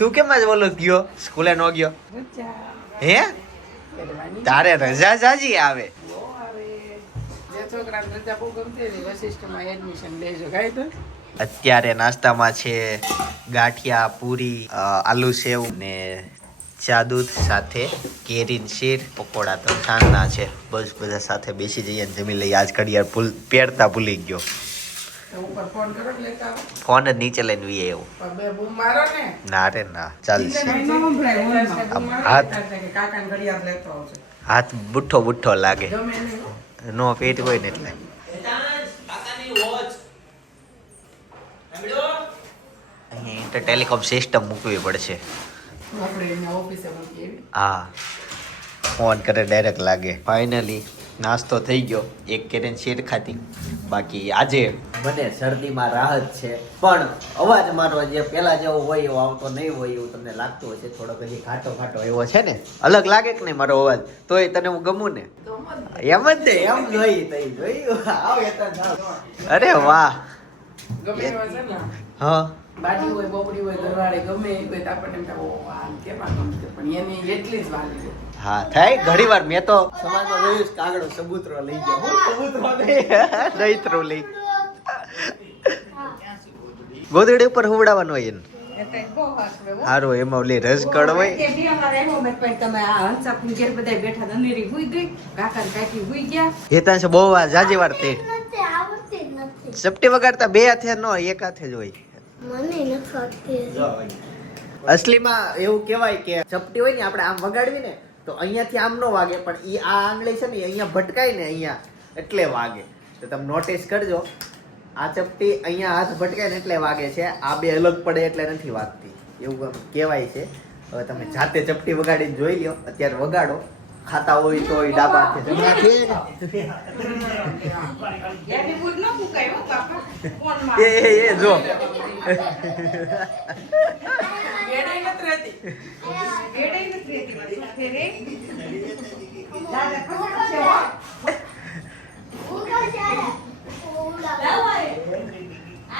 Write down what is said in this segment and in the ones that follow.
તું કેમ આજ બોલો ગયો? સ્કૂલે નો ગયો? હે? તારે રજા જાજી આવે. અત્યારે નાસ્તામાં છે ગાંઠિયા, પૂરી આલુ સેવ ને ચા દૂધ સાથે કેરી શીર, પકોડા તો સાંજના છે. બસ બધા સાથે બેસી જઈએ જમી લઈએ. આજ ઘડિયાળ ભૂલ પહેરતા ભૂલી ગયો. ફોન જ નીચે લઈને વી એવું. ના. રે ના ચાલશે. હાથ હાથ બુઠ્ઠો બુઠ્ઠો લાગે. નો પેટ હોય ને એટલે. અહીંયા ટેલિકોમ સિસ્ટમ મૂકવી પડશે. હા. ફોન કરે ડાયરેક્ટ લાગે. ફાઇનલી નાસ્તો થઈ ગયો. એક કેરેન શેર ખાધી. બાકી આજે મને શરદીમાં રાહત છે. પણ અવાજ મારો જે પેલા જેવો હોય એવો આવતો નહીં હોય એવું તમને લાગતું હશે. થોડોક હજી ઘાટો ઘાટો એવો છે ને? અલગ લાગે કે નહીં મારો અવાજ? તો એ તને હું ગમું ને? એમ જ ને એમ જોઈ તઈ આવ જાવ. અરે વાહ. હા. બાજી હોય બોપડી હોય ઘરવાળે ગમે એ હોય તો આપણને એમ થાય, "ઓહ, આમ કેમ આ ગમશે?" પણ એની એટલી જ વાલી છે. હા થાય? ઘણી વાર મેં તો સમાજમાં જોયું છે સબૂતરો લઈ ગયો. હું સબૂતરો નહીં. દૈત્રો લઈ ગોદડી ઉપર હુવડાવવાનું હોય એને. હારું એમાં ઓલી રસકડ હોય એ ત્યાં છે બહુ વાર જાજી વાર તે. ચપટી વગાડતા બે હાથે નો એક હાથે જ હોય. મને નથી અસલીમાં એવું કહેવાય કે ચપટી હોય ને આપણે આમ વગાડવી ને તો અહીંયાથી આમ નો વાગે પણ ઈ આ આંગળી છે ને અહીંયા ભટકાય ને અહીંયા એટલે વાગે. તો તમે નોટિસ કરજો આ ચપટી અહીંયા હાથ ભટકાય ને એટલે વાગે છે. આ બે અલગ પડે એટલે નથી વાગતી. એવું કહેવાય છે. હવે તમે જાતે ચપટી વગાડીને જોઈ લ્યો અત્યારે વગાડો. ખાતા હોય તો ડાબા હાથે જમણા હાથે. એની ભૂલ ન મુકાય હો બાપા. ફોનમાં. એ એ એ જો. છે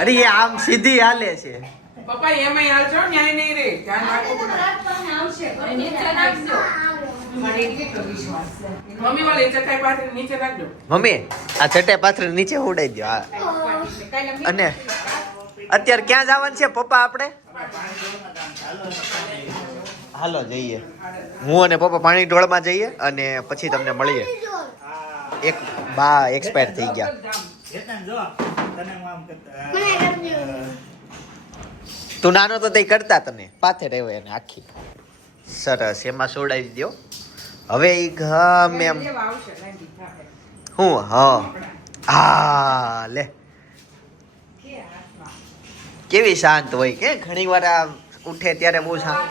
અરે એ આમ સીધી હાલે છે. પપ્પા એમાં હાલ છો ન્યાય નહીં રે. ધ્યાન રાખવું પડે મમ્મી આ ચટાઈ પાથરી નીચે ઉડાઈ દો હા. અને અત્યારે ક્યાં જવાનું છે પપ્પા આપણે? હાલો જઈએ. હું અને પપ્પા પાણી ઢોળમાં જઈએ અને પછી તમને મળીએ. એક બા એક્સપાયર થઈ ગયા. તું નાનો તો તે કરતા તને. પાથે રહ્યો એને આખી. સરસ એમાં સોડાવી દો હવે ઈ ગમે એમ. હું હા. હા લે. કેવી શાંત હોય કે? ઘણી વાર આ ઉઠે ત્યારે બહુ શાંત.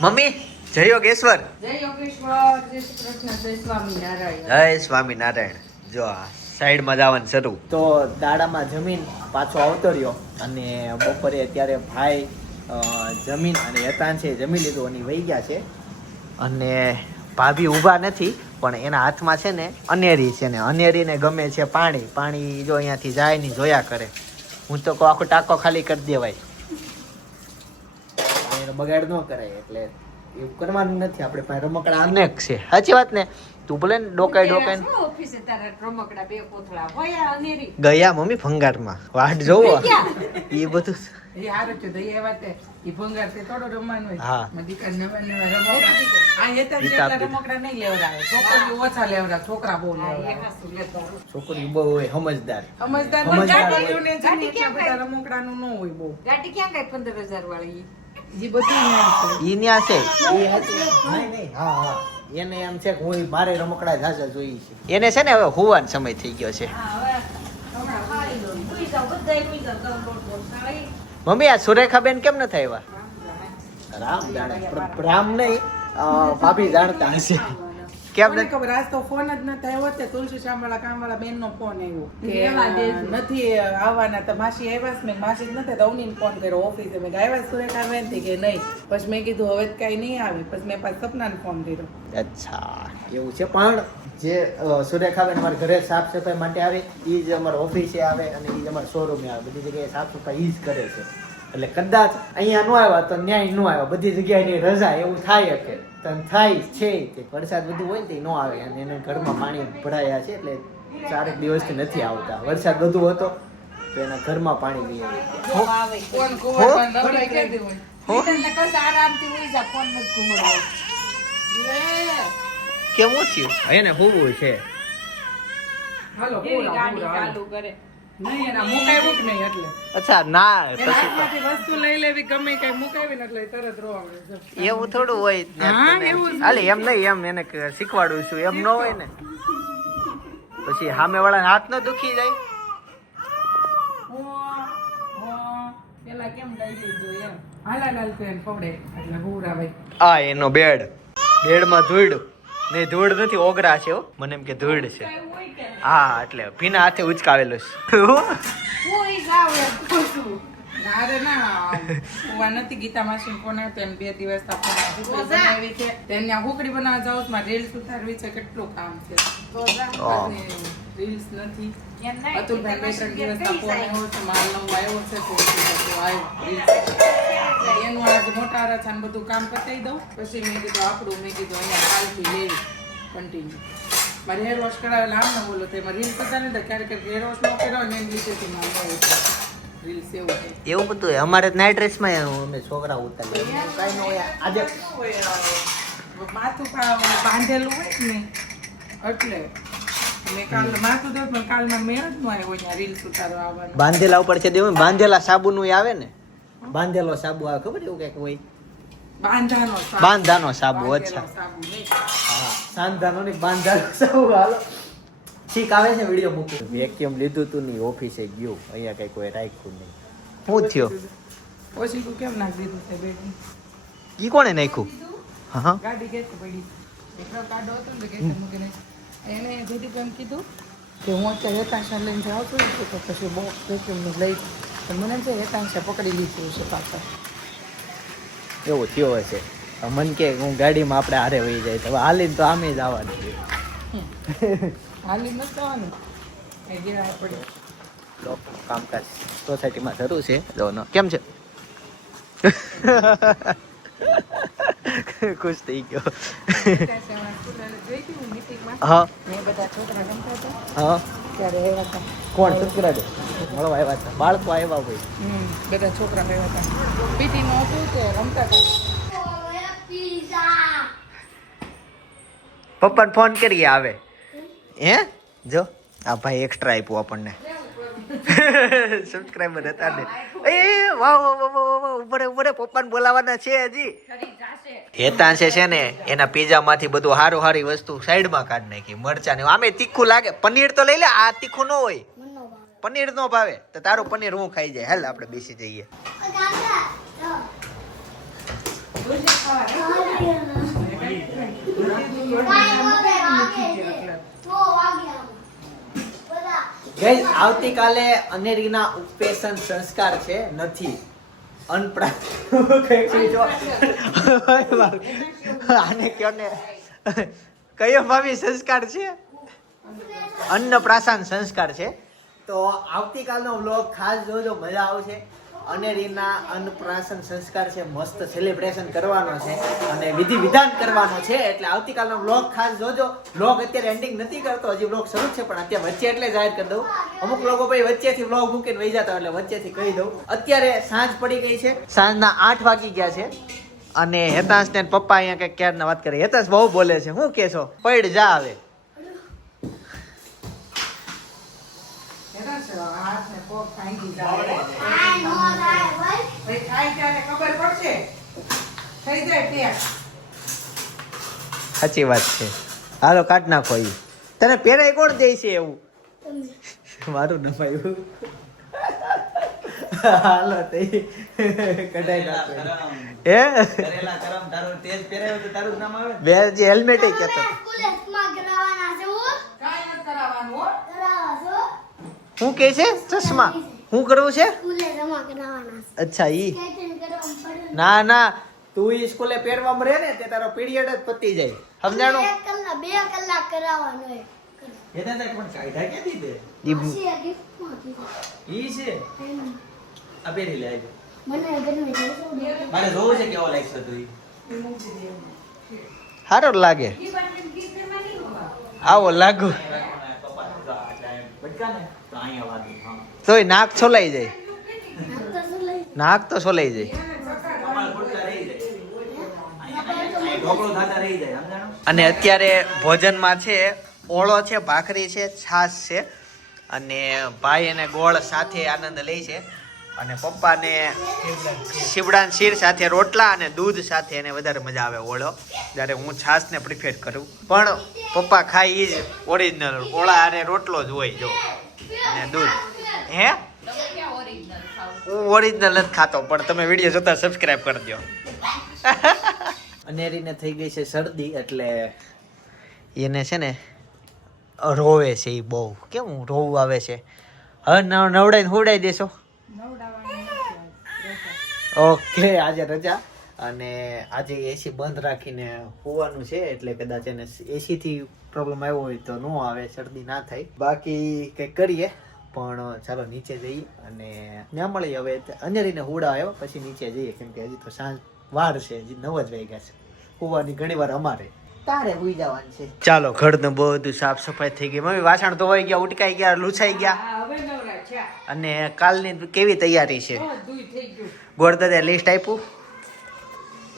મમ્મી જય યોગેશ્વર. જય યોગેશ્વર જય સ્વામિનારાયણ. જય સ્વામિનારાયણ. જો આ સાઈડમાં જવાનું શરૂ તો. દાડામાં જમીન પાછો આવતો રહ્યો અને બપોરે ત્યારે ભાઈ જમીન અને યતાન છે જમી લીધું અને વહી ગયા છે. અને ભાભી ઊભા નથી પણ એના હાથમાં છે ને અનેરી છે ને અનેરીને ગમે છે પાણી. પાણી જો અહીંયાથી જાય નહીં જોયા કરે. હું તો કહું આખો ટાંકો ખાલી કરી દેવાય. એનો બગાડ ન કરાય એટલે એવું કરવાનું નથી આપણે પાસે રમકડા અનેક છે. સાચી વાત ને? તું ભલે ડોકાઈ ડોકાઈ ઓફિસે તારા રમકડા બે કોથળા? હોય અનેરી. ગયા મમ્મી ભંગારમાં. વાટ જોવો. એ બધું એ હારું છે તો એ વાતે એ ભંગાર તે થોડો રમવાનું હોય. હા. દીકરા નવા નવા રમકડા આ હેતા જેટલા રમકડા નહીં લેવડાવે છોકરીઓ ઓછા લેવડાવે છોકરા બહુ લેવડાવે છોકરી બહુ હોય સમજદાર. સમજદાર સમજદાર. પણ હોય. રમકડાનું ન બહુ. ગાડી ક્યાં ગઈ પંદર હજાર વાળી. જે બધું છે. ઈ ન્યા છે? ઈ હતી. નહીં, નહીં, હા, હા. એને એમ છે કે હું મારે રમકડા ઝાઝા જોઈ છે. એને છે ને હવે હોવાનો સમય થઈ ગયો છે. મમ્મી આ સુરેખાબેન કેમ નથી આવ્યા? રામ જાણે. રામ નહીં ભાભી જાણતા હશે. કેમ નથી ખબર આજ તો ફોન જ નતા આવ્યો તે તુલસી શામવાળા કામવાળા બેનનો ફોન આવ્યો. કે નથી આવવાના તો માસી આવ્યા છે મેં માસી જ નથી તો અવનીને ફોન કર્યો ઓફિસે મેં આવ્યા સુરેખા બેન કે નહીં? પછી મેં કીધું હવે તો કાંઈ નહીં આવે. પછી મેં પાછું સપનાને ફોન કર્યો. અચ્છા એવું છે? પણ જે સુરેખાબેન અમારા ઘરે સાફ સફાઈ માટે આવે એ જ અમારા ઓફિસે આવે અને એ જ અમારા શોરૂમે આવે. બધી જગ્યાએ સાફ સફાઈ એ જ કરે છે. એટલે કદાચ અહીંયા ન આવ્યા તો ન્યાય ન આવ્યા. બધી જગ્યાએ રજા એવું થાય કે તને થાય છે તે વરસાદ બધું હોય ને તે ન આવે. અને એને ઘરમાં પાણી ભરાયા છે એટલે ચારેક દિવસથી નથી આવતા. વરસાદ બધું હતો તો એના ઘરમાં પાણી. કેવું થયું એને હોવું છે. હાલો ગાડી ચાલુ કરે? નહીં એના મુકાયું જ નહીં એટલે? અચ્છા ના પછી વસ્તુ લઈ લેવી ગમે કઈ મુકાવી એટલે તરત રોવા મળે એવું થોડું હોય હાલે એમ નહીં એમ એને શીખવાડું છું એમ ન હોય ને. પછી સામે વાળા હાથ ન દુખી જાય? હો, હો, પેલા કેમ ગાઈ એમ? હાલા લાલ પેન પવડે એટલે હુરા ભાઈ. આ એનો બેડ. બેડમાં ધૂળ નહીં ધૂળ નથી ઓગરા છે હો. મને એમ કે ધૂળ છે. હા એટલે ભીના હાથે ઉચકાવેલો છે. ઉઈ મોટા છું. ના ના નથી એને નથી એનું આજે બધું કામ પતાવી દઉં. પછી મેં કીધું આપણું મેં કીધું અહીંયા કાલથી લેવી. કન્ટિન્યુ મારે હેર વોશ કરાવેલા આમ ન બોલો તો એમાં રીલ કરતા ને તો ક્યારેક હેર વોશ ન કર્યો ને એમ લીધેથી મારે એવું બધું હોય. અમારે નાઇટ ડ્રેસમાં અમે છોકરા ઉતારીએ. કઈ ન હોય. આજે માથું બાંધેલું હોય ને એટલે. ન બાંધેલા ઉપર છે. દેવું બાંધેલા સાબુનું આવે ને. બાંધેલો સાબુ આવે ખબર એવું કંઈક હોય? બાંધાનો સાબુ. બાંધાનો સાબુ, અચ્છા. હા સાંધાનો નહીં બાંધાનો સાબુ હાલો. ઠીક આવે છે વીડિયો મૂકી. વેક્યુમ લીધું તું ની ઓફિસે ગયો. અહીંયા કઈ કોઈ રાખ્યું નહીં. શું થયો? ઓછીકું કેમ નાખી દીધું છે બેટી? ઈ કોણે નાખ્યું? હા હા. ગાડી ગેટ પડી? એકલો કાડો હતો ને ગેટ મૂકીને. એને જયદીપભાઈને કીધું કે હું અત્યારે હેતાંશા લઈને જાઉં છું તો પછી બોક્સ વેક્યુમ લઈ મને એમ છે હેતાંશા પકડી લીધું છે પાછા એવું થયો હશે. મન કે હું ગાડીમાં આપણે હારે વહી જાય તો હવે હાલીને તો આમે જ આવવાનું છે. હાલી ગિરાય પડી. લોકોનું કામકાજ સોસાયટીમાં શરૂ છે. કેમ છે? ખુશ થઈ ગયો. હું. હા. કોણ? સબસ્ક્રાઈબર મળવા આવ્યા હતા. બાળકો આવ્યા હોય. બધા છોકરા આવ્યા હતા. પીટી નું હતું કે રમતા હતા. પપ્પાને ફોન કરીએ આવે. હે? જો આ ભાઈ એક્સ્ટ્રા આપ્યું આપણને. સબસ્ક્રાઈબર હતા ને. એ વાહ વાહ વાહ વાહ વાહ ઉભરે ઉભરે પપ્પાને બોલાવાના છે હજી. હેતાંશે છે ને એના પીઝામાંથી બધું હારું હારી વસ્તુ સાઈડમાં કાઢી નાખી મરચા ને આમે તીખું લાગે. પનીર તો લઈ લે આ તીખું ન હોય. પનીર નો ભાવે. તો તારું પનીર હું ખાઈ જાય. હાલ આપણે બેસી જઈએ. આવતીકાલે અનેરીના ઉપેશન સંસ્કાર છે. નથી. અનપ્રા કંઈક જો આને કયોને કયો ભાવી સંસ્કાર છે? અન્નપ્રાશન સંસ્કાર છે. તો આવતીકાલનો વ્લોગ ખાસ જોજો મજા આવશે. અનેરીના અન્નપ્રાશન સંસ્કાર છે, મસ્ત સેલિબ્રેશન કરવાનો છે અને વિધિ વિધાન કરવાનો છે. એટલે આવતીકાલનો વ્લોગ ખાસ જોજો. બ્લોગ અત્યારે એન્ડિંગ નથી કરતો, હજી વ્લોગ શરૂ છે, પણ અત્યારે વચ્ચે એટલે જાહેર કરી દઉં. અમુક લોકો ભાઈ વચ્ચેથી વ્લોગ મૂકીને વહી જતા એટલે વચ્ચેથી કહી દઉં. અત્યારે સાંજ પડી ગઈ છે, સાંજના આઠ વાગી ગયા છે. અને હેતાંશ ને પપ્પા અહીંયા કઈ ક્યારના વાત કરી. હેતાંશ બહુ બોલે છે, હું કે છો? પડ જા આવે પગ ભાંગી જાય ભાઈ થાય ત્યારે ખબર પડશે. થઈ જાય પેટ સાચી વાત છે. હાલો કાઢ નાખો એ તને પહેરાય કોણ દે છે એવું? મારું નમાયું હાલો તે કઢાઈ નાખો હે? કરેલા કરમ તારું તેજ પહેરાવ્યું તો તારું નામ આવે? બે જે હેલ્મેટ એ કહેતો સ્કૂલે સ્મા કરાવવાના છે હું કાંઈ નથી કરાવવાનું હો કરાવવા છો હું કે છે? ચશ્મા. હું કરવું છે? અચ્છા ઈ. ના ના. તું ઈ સ્કૂલે પહેરવામાં રહે ને તે તારો પીરિયડ જ પતી જાય. સમજાણું? એક કલાક બે કલાક કરાવવાનો એ. તે પણ કાઢ્યા કે તે ઈ છે? આ પહેરી લે મને જોવું છે. કેવો લાગશે તું ઈ. સારો લાગે. આવો લાગુ. ને હા તોય નાક છોલાઈ જાય? નાક તો છોલાઈ જાય. કમાલ ભટકા રહી જાય. અહીંયા- અહીંયા ઢોકળું થતા રહી જાય સમજાણું? અને અત્યારે ભોજનમાં છે ઓળો છે ભાખરી છે છાશ છે અને ભાઈ અને ગોળ સાથે આનંદ લે છે. અને પપ્પાને શીવડાન શીર સાથે રોટલા અને દૂધ સાથે એને વધારે મજા આવે ઓળો. જ્યારે હું છાશને પ્રિફેર કરું. પણ પપ્પા ખાય એ જ ઓરિજિનલ ઓળા અને રોટલો જ હોય જો. અને દૂધ. હે? હું ઓરિજિનલ નથી ખાતો પણ તમે વીડિયો જોતા સબસ્ક્રાઇબ કરી દો અનેરીને થઈ ગઈ છે શરદી એટલે એને છે ને રોવે છે એ બહુ. કેવું રોવું આવે છે? હવે નવ- નવડાઈને હુવડાઈ દેશો. ઓકે આજે રજા. અને આજે એસી બંધ રાખીને હોવાનું છે એટલે કદાચ એને એસી થી પ્રોબ્લેમ આવ્યો હોય તો ન આવે શરદી ના થાય. બાકી કંઈક કરીએ પણ ચાલો નીચે જઈએ અને ત્યાં મળી હવે અનેરીને હુડા આવ્યો પછી નીચે જઈએ કેમ કે હજી તો સાંજ વાર છે હજી નવ જ વાગ્યા છે. હોવાની ઘણી વાર અમારે તારે હુઈ જવાનું છે. ચાલો ઘરનું બધું સાફ સફાઈ થઈ ગઈ. મમ્મી વાસણ ધોવાઈ ગયા ઉટકાઈ ગયા લૂછાઈ ગયા. હા, હવે નવરા છે અને કાલની કેવી તૈયારી છે? ગોળદાદા થઈ લિસ્ટ આપ્યું?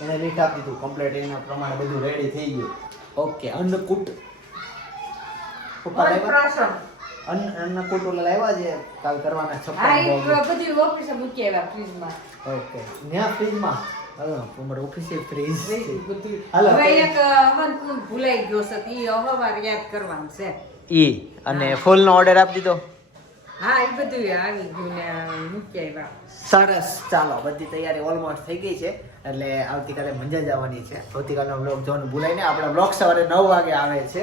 એને લિસ્ટ આપી દીધું કમ્પ્લીટ એના પ્રમાણે બધું રેડી થઈ ગયું. ઓકે અન્નકૂટ. પપ્પા લાવ્યા? અન્ન અન્નકૂટ ઓલા લાવ્યા છે. કાલ કરવાના છપ્પન એ બધી ઓફિસે મૂકી આવ્યા ફ્રીજમાં. ઓકે. ત્યાં ફ્રીજમાં? હા તમારે ઓફિસે ફ્રીજ હાલો, હવે એક હવન ભૂલાઈ ગયો છે ઈ હવાર યાદ કરવાનું છે. ઈ અને ફૂલનો ઓર્ડર આપી દીધો? હા એ બધું આવી ગયું ને મૂકી આવ્યા. સરસ. ચાલો બધી તૈયારી ઓલમોસ્ટ થઈ ગઈ છે. એટલે આવતીકાલે મજા જવાની છે. આવતીકાલનો બ્લોગ જોવાનું ભૂલાય ને. આપણા બ્લોગ સવારે નવ વાગે આવે છે.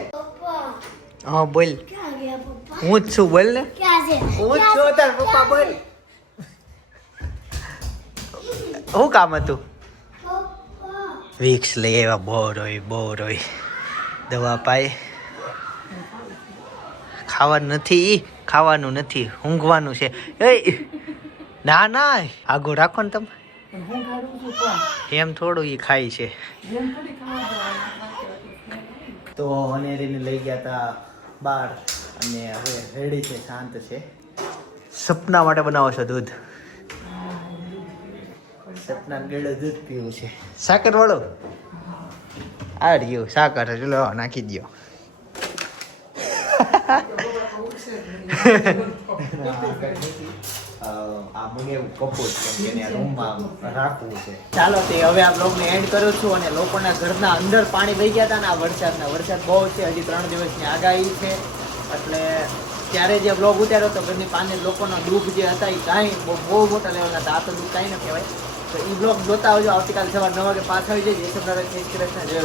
હા બોલ. હું જ છું બોલ ને. હું જ છું તાર પપ્પા બોલ. શું કામ હતું? વિક્સ લઈ આવ્યા બોરોય બોરોય દવા પાય. ખાવાનું નથી ખાવાનું નથી ઊંઘવાનું છે. એ ના ના આગો રાખો ને તમે. એમ થોડું એ ખાય છે. તો અનેરીને લઈ ગયા હતા બાર અને હવે રેડી છે શાંત છે. સપના માટે બનાવો છો દૂધ? સપના ગેડો દૂધ પીવું છે. સાકર વાળો? આ રહ્યું સાકર ચલો નાખી દો આ મંગાવ્યું કપૂર કેમ કે રૂમમાં રાખવું છે. ચાલો તે હવે આ બ્લોગને એન્ડ કરું છું અને લોકોના ઘરના અંદર પાણી વહી ગયા હતા ને આ વરસાદના. વરસાદ બહુ છે હજી ત્રણ દિવસની આગાહી છે. એટલે ત્યારે જે બ્લોગ ઉતાર્યો હતો ઘરની પાને લોકોના દુઃખ જે હતા એ કાંઈ બહુ બહુ મોટા લેવલના હતા આ તો દુઃખ કાંઈ ન કહેવાય. તો એ બ્લોગ જોતા આવજો. આવતીકાલ સવાર નવ વાગે પાછા આવી જાય જય કૃષ્ણ જય કૃષ્ણ જય